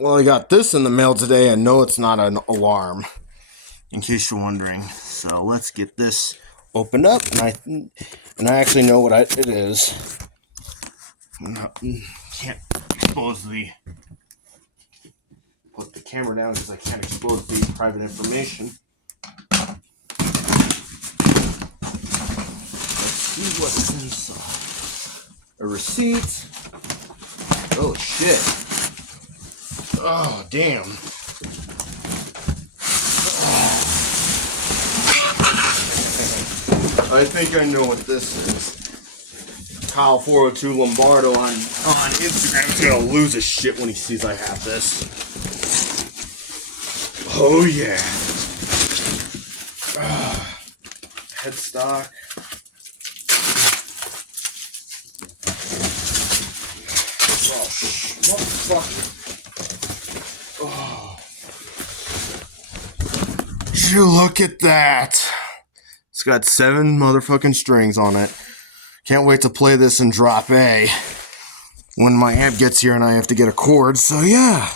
Well, I got this in the mail today, and no, it's not an alarm, in case you're wondering. So let's get this opened up, and I actually know what it is. Can't expose put the camera down because I can't expose the private information. Let's see what is inside. A receipt. Oh shit. Oh damn. I think I know what this is. Kyle 402 Lombardo on Instagram is gonna lose his shit when he sees I have this. Oh yeah. Headstock. Oh, you look at that. It's got 7 motherfucking strings on it. Can't wait to play this in drop A when my amp gets here and I have to get a cord. So yeah.